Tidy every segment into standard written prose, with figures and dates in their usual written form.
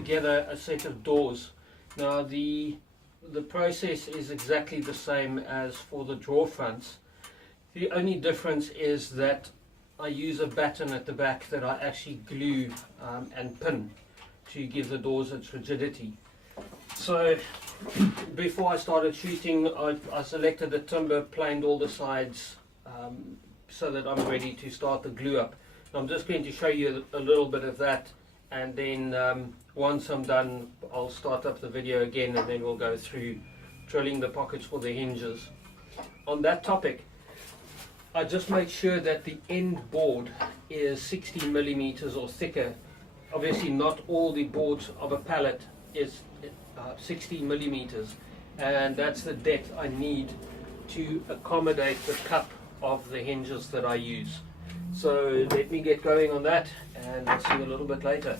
together a set of doors. Now the process is exactly the same as for the drawer fronts. The only difference is that I use a batten at the back that I actually glue and pin to give the doors its rigidity. So before I started shooting, I selected the timber, planed all the sides so that I'm ready to start the glue up. I'm just going to show you a little bit of that, and then once I'm done I'll start up the video again, and then we'll go through drilling the pockets for the hinges. On that topic, I just make sure that the end board is 16 millimeters or thicker. Obviously not all the boards of a pallet is 16 millimeters, and that's the depth I need to accommodate the cup of the hinges that I use. So let me get going on that, and I'll see you a little bit later.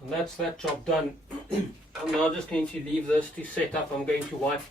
And that's that job done. I'm now just going to leave this to set up. I'm going to wipe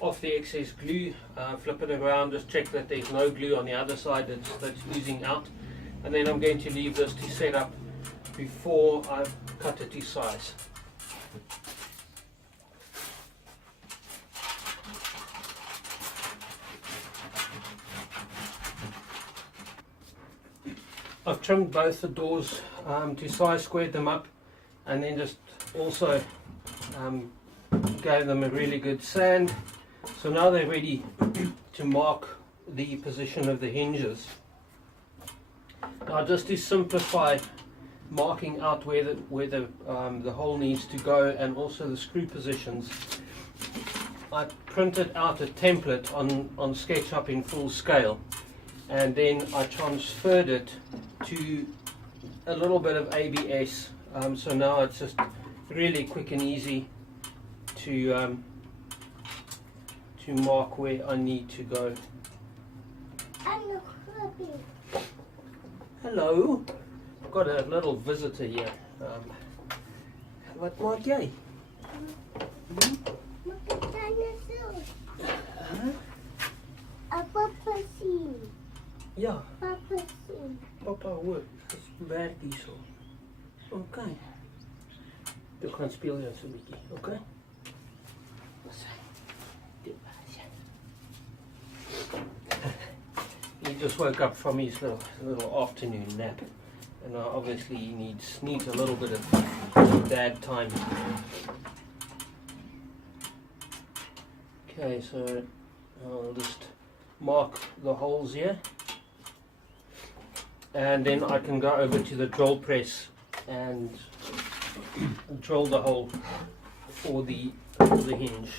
off the excess glue, flip it around, just check that there's no glue on the other side that's oozing out, and then I'm going to leave this to set up before I cut it to size. I've trimmed both the doors to size, squared them up, and then just also gave them a really good sand. So now they're ready to mark the position of the hinges. Now, just to simplify marking out where the hole needs to go, and also the screw positions, I printed out a template on SketchUp in full scale, and then I transferred it to a little bit of ABS, so now it's just really quick and easy to mark where I need to go. Hello, got a little visitor here. What maak jy? Papa sien. Ja, Papa sien. papa hoor, dis werk hierso. Okay. Jy gaan speel jy so 'n bietjie, okay? He just woke up from his little afternoon nap. and obviously he needs a little bit of dad time. Okay, so I'll just mark the holes here, and then I can go over to the drill press and drill the hole for the hinge.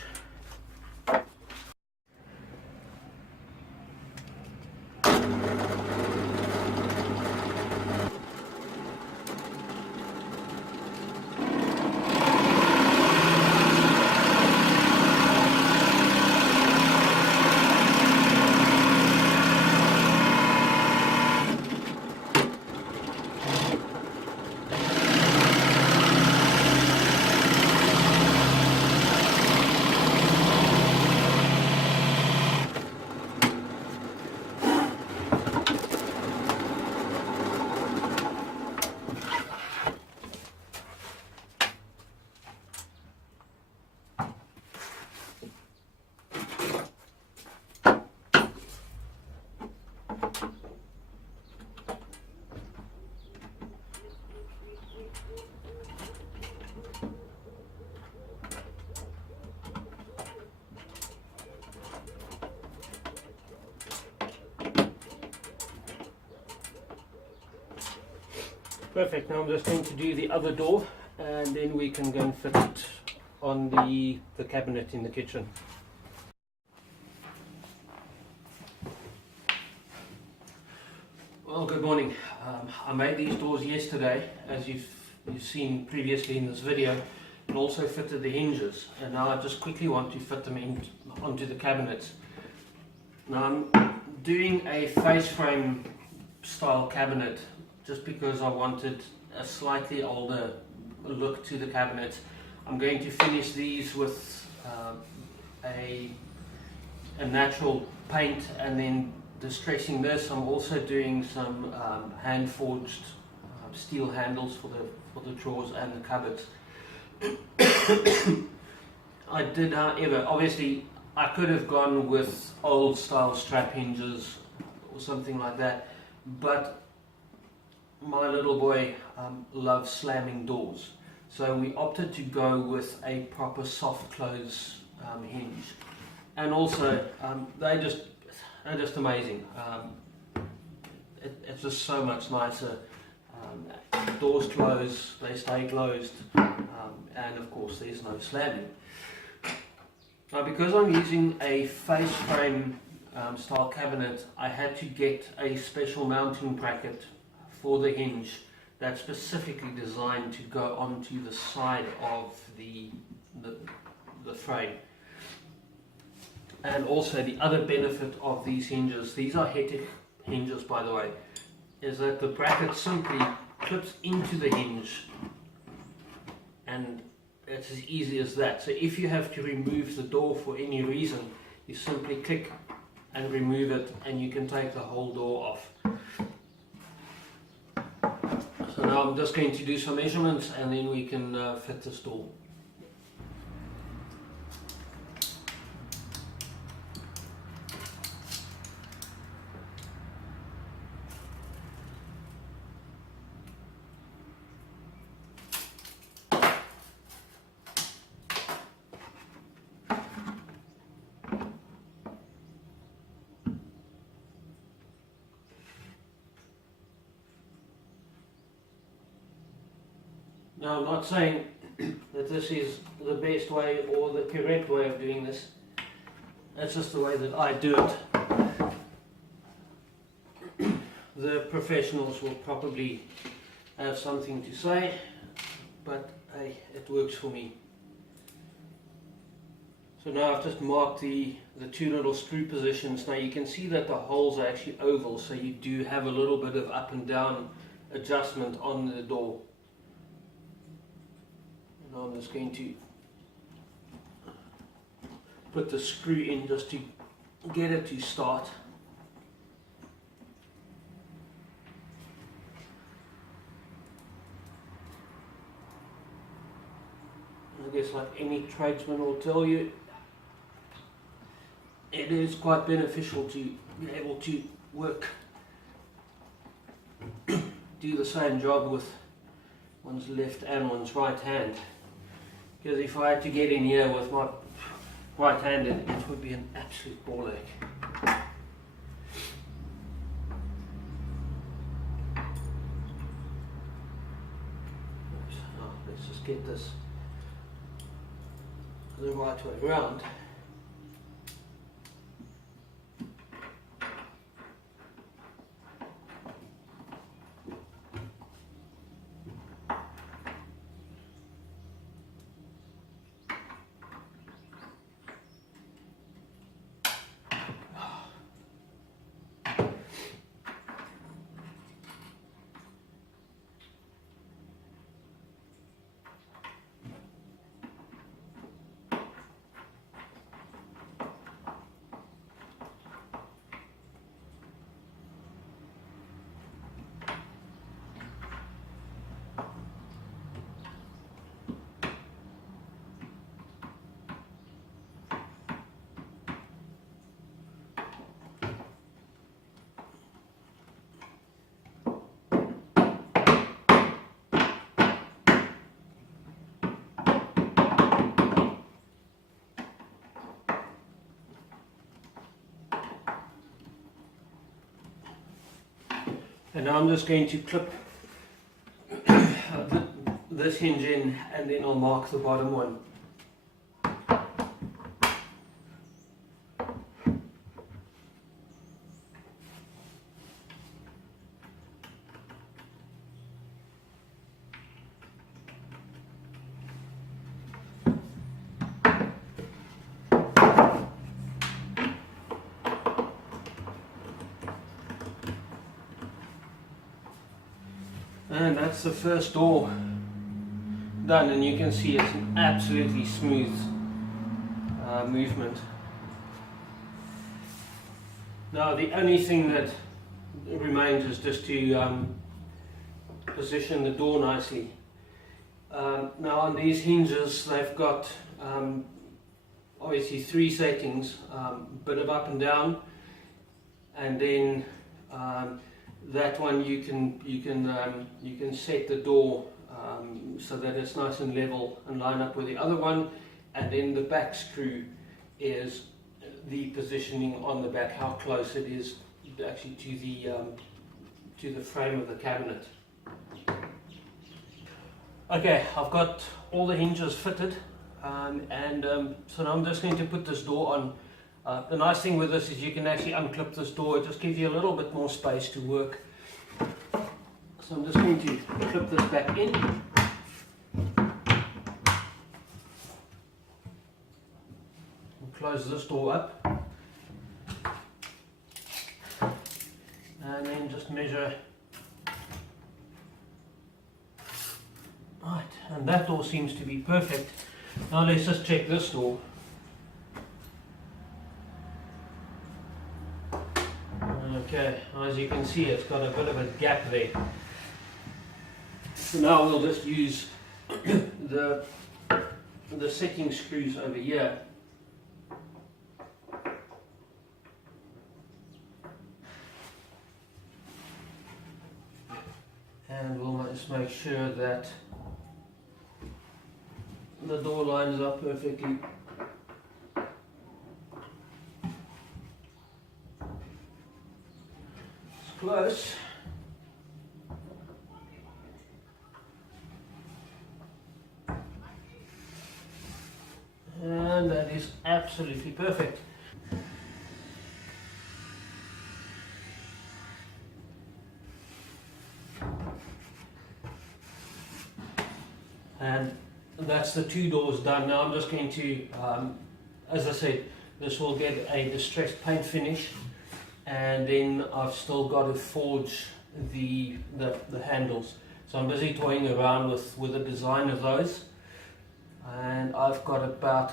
Perfect. Now I'm just going to do the other door, and then we can go and fit it on the cabinet in the kitchen. Well, good morning. I made these doors yesterday, as you've seen previously in this video, and also fitted the hinges. And now I just quickly want to fit them onto the cabinets. Now I'm doing a face frame style cabinet, just because I wanted a slightly older look to the cabinet. I'm going to finish these with a natural paint, and then distressing this. I'm also doing some hand forged steel handles for the drawers and the cupboards. I did, however, obviously I could have gone with old style strap hinges or something like that, but my little boy loves slamming doors, so we opted to go with a proper soft close hinge, and also they're just amazing. It's just so much nicer. Doors close, they stay closed, and of course there's no slamming. Now, because I'm using a face frame style cabinet, I had to get a special mounting bracket for the hinge that's specifically designed to go onto the side of the frame. And also the other benefit of these hinges, these are hetic hinges by the way, is that the bracket simply clips into the hinge, and it's as easy as that. So if you have to remove the door for any reason, you simply click and remove it, and you can take the whole door off. So now I'm just going to do some measurements, and then we can fit this door. Now, I'm not saying that this is the best way or the correct way of doing this. That's just the way that I do it. The professionals will probably have something to say, but hey, it works for me. So now I've just marked the two little screw positions. Now you can see that the holes are actually oval, so you do have a little bit of up and down adjustment on the door. Now I'm just going to put the screw in just to get it to start. I guess like any tradesman will tell you, it is quite beneficial to be able to work do the same job with one's left and one's right hand. Because if I had to get in here with my right hand, it would be an absolute ball ache. Let's just get this the right way around. And now I'm just going to clip this hinge in, and then I'll mark the bottom one. And that's the first door done, and you can see it's an absolutely smooth movement. Now the only thing that remains is just to position the door nicely. Now on these hinges they've got obviously 3 settings, bit of up and down, and then that one you can set the door so that it's nice and level and line up with the other one, and then the back screw is the positioning on the back, how close it is actually to the frame of the cabinet. Okay, I've got all the hinges fitted, so now I'm just going to put this door on. The nice thing with this is you can actually unclip this door. It just gives you a little bit more space to work. So I'm just going to clip this back in. And close this door up. And then just measure. Right, and that door seems to be perfect. Now let's just check this door. Okay, as you can see, it's got a bit of a gap there. So now we'll just use the setting screws over here. And we'll just make sure that the door lines up perfectly. Close. And that is absolutely perfect. And that's the 2 doors done. Now I'm just going to, as I said, this will get a distressed paint finish. And then I've still got to forge the handles. So I'm busy toying around with the design of those. And I've got about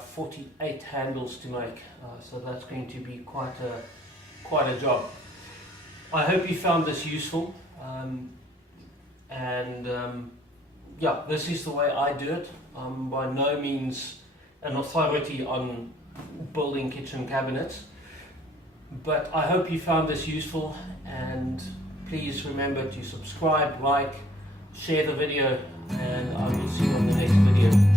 48 handles to make. So that's going to be quite a job. I hope you found this useful. Yeah, this is the way I do it. I'm by no means an authority on building kitchen cabinets. But I hope you found this useful, and Please remember to subscribe, like, share the video, and I will see you on the next video.